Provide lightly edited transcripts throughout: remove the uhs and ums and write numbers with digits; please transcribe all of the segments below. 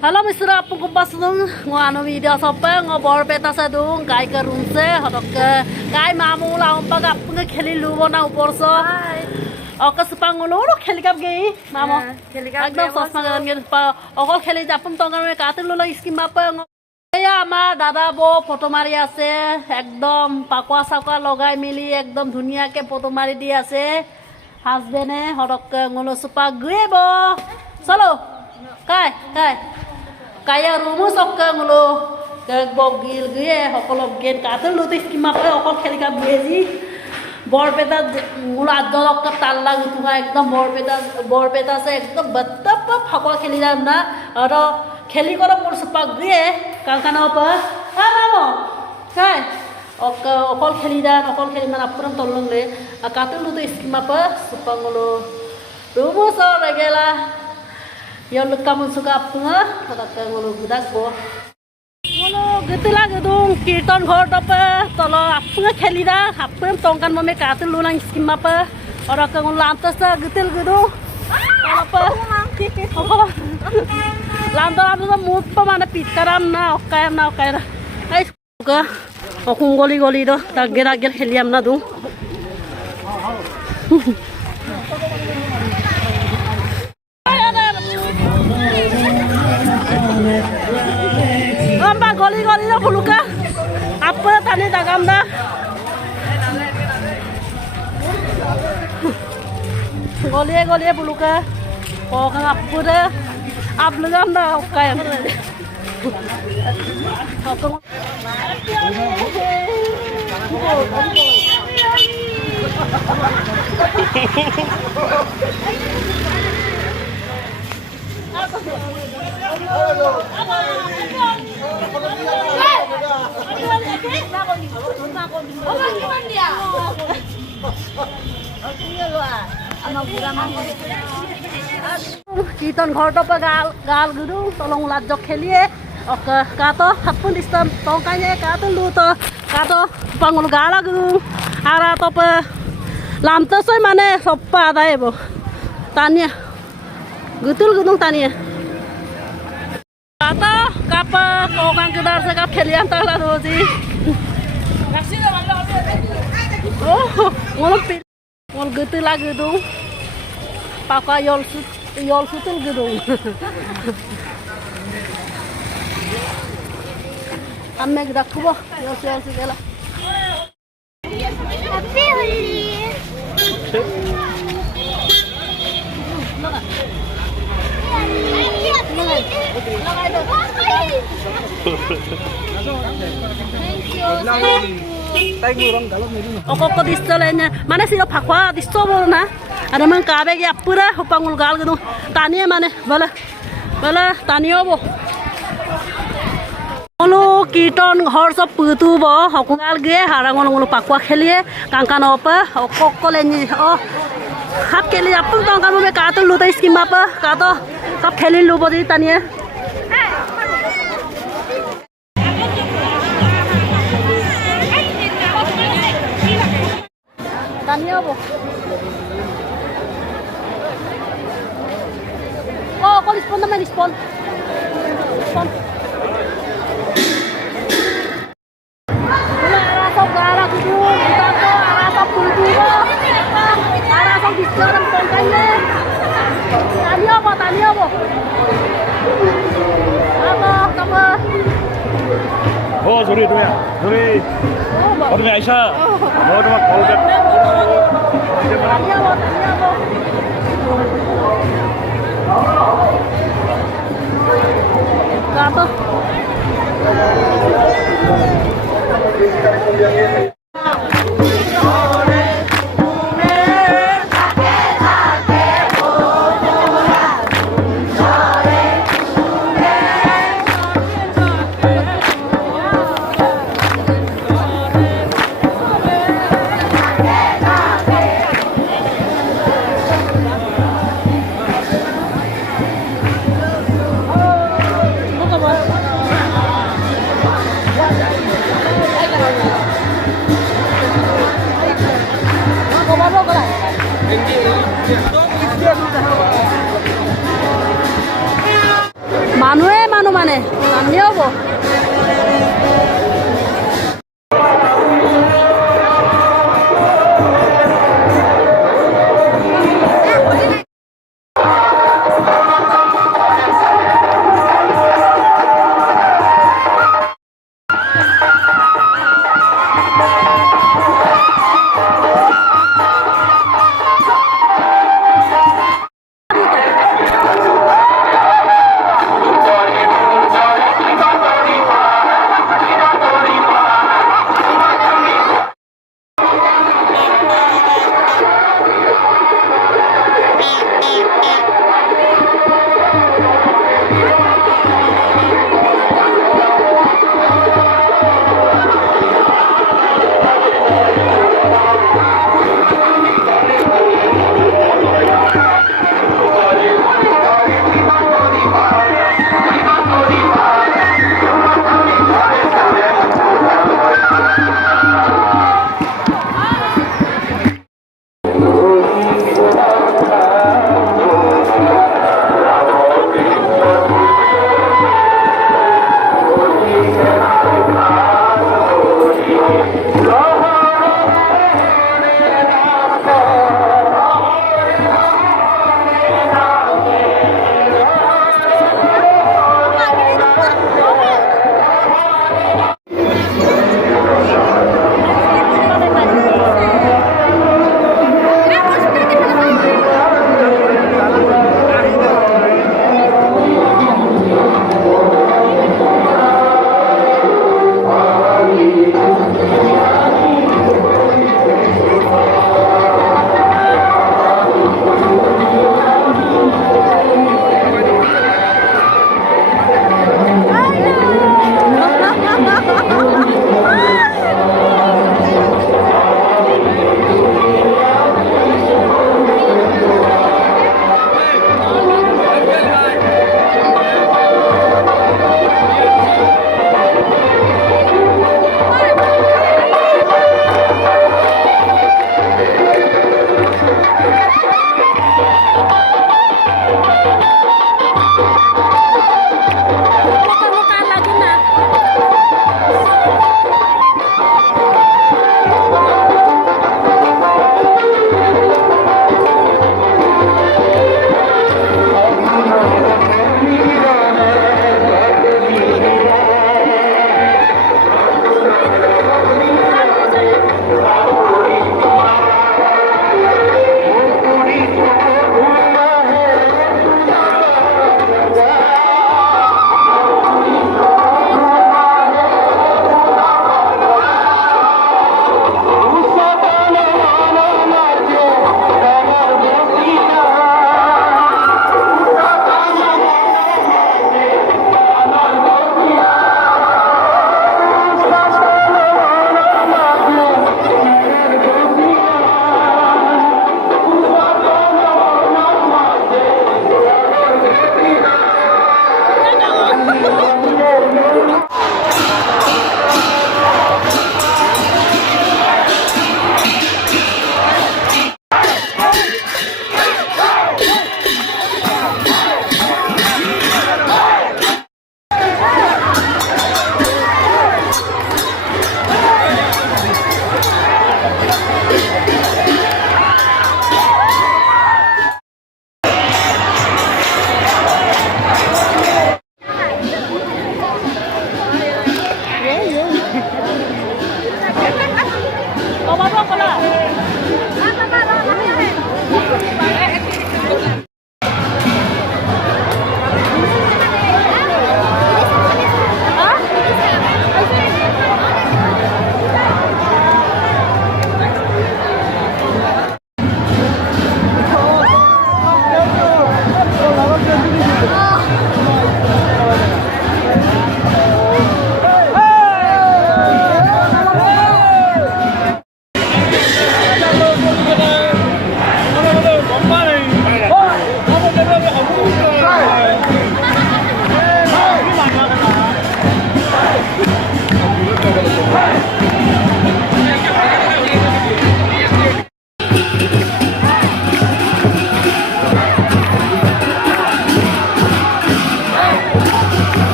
Halo Mister apa kumpas dong ngano video sampai ngobor peta sadung kai ke rumse hodok ke kai mamu la umpa gap nge kheli lu bona upor so oke sepang ngono kheli gap ge mamu kheli gap ekdom sos mangan ge pa okol kheli japum tongan me katel lu la skim mapa এয়া আমার দাদা বউ photo মারি আছে একদম পাকোয়া সাকোয়া লগাই মিলি একদম ধুনিয়াকে photo মারি দি আছে হাজবেন্ডে হরক ngolo supa gue bo solo kai kai kaya rumu sok ngolo ke bogil gue hokolok gen katel lu tis kimap okol khelika bezi Barpeta ngolo adolok ka talla gutunga ekdom Barpeta se ekdom battap phakwa kheli jam na aro kheli koro mor supa gue kangkana apa mamo kai okol kheli dan okol kheli man apuram tolong le katel lu to skim apa supa ngolo rumu so regela yo lukamun suka apunga kata ngolo gudak bo ngolo getila gedung kirton ghor tope tolo apunga kheli da apuram tongkan mame katel lu nang skim apa ora ka ngolo lantas getil gedung apa lantar mood pa mana pitkaram na okayam na ay ka akong goli do tagger heliam na dung amba goli do buluka apa tani dagam da goli buluka oh kang apa da आप लोग हम ना क्या Kiton ghor to pa gal gudu tolong lajok khelie ok kato hapun istam tongkanya kato lu to kato pangul gala gudu ara to pa lamta soy mane soppa dai bo tania gutul gudung tania kato kapa kokang kedar se kap kheliam ta la doji oh ngol gutul la gudung papa yol sutul gedung amme gedak kubo yol segala Okoko distolenya mana sih pakwa distol na ada mang kabe ge apura hopangul gal gitu tania mane bala tanio bo olo kiton ghor sab putu bo hokungal ge harangol ngolo pakwa khelie kangkan opa okoko leni o hap keli apun tongkan me kato lu tai skim apa kato kap kheli lu bo di tania tania bo oh, kau respon naman, respon. Wala, arasok gara kudu, kita to, arasok kudu mo. Arasok disjarang tongkanya. Tanya apa? Apa? Oh, sorry. Orangnya Aisyah. Oh, cuma call back. Tanya apa? Gato. মানুহে মানে আমি হবো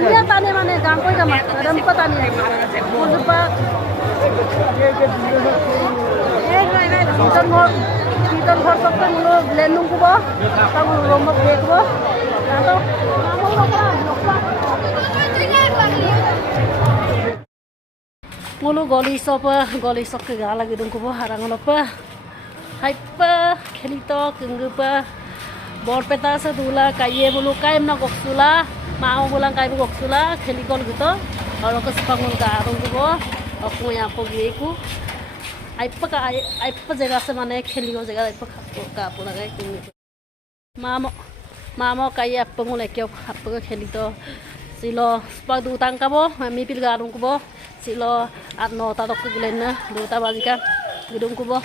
Dia tani mana gangkoi kama, adam pa tani. Mulpa. Kita ngor sakta mulo blendung ko ba? Tamu rombak dek ba? Atau kamu apa? Mulu goli sop ke gala gidung ko ba harang lopa. Hype khelito kenggupa. Bor peta sa dula kaye bulu kaim na goksula. Mau bulang kaim goksula kheli gol gitu. Oro ko sepangul ka arung ko. Aku yang aku giku. Aipa jaga se mane kheli go jaga aipa ka pula gai kumi. Mamo kaye apangul ekyo apang kheli to. Silo spak du tang kabo mi pil garung ko. Silo at no ta dok glen na du ta bajikan gedung ko.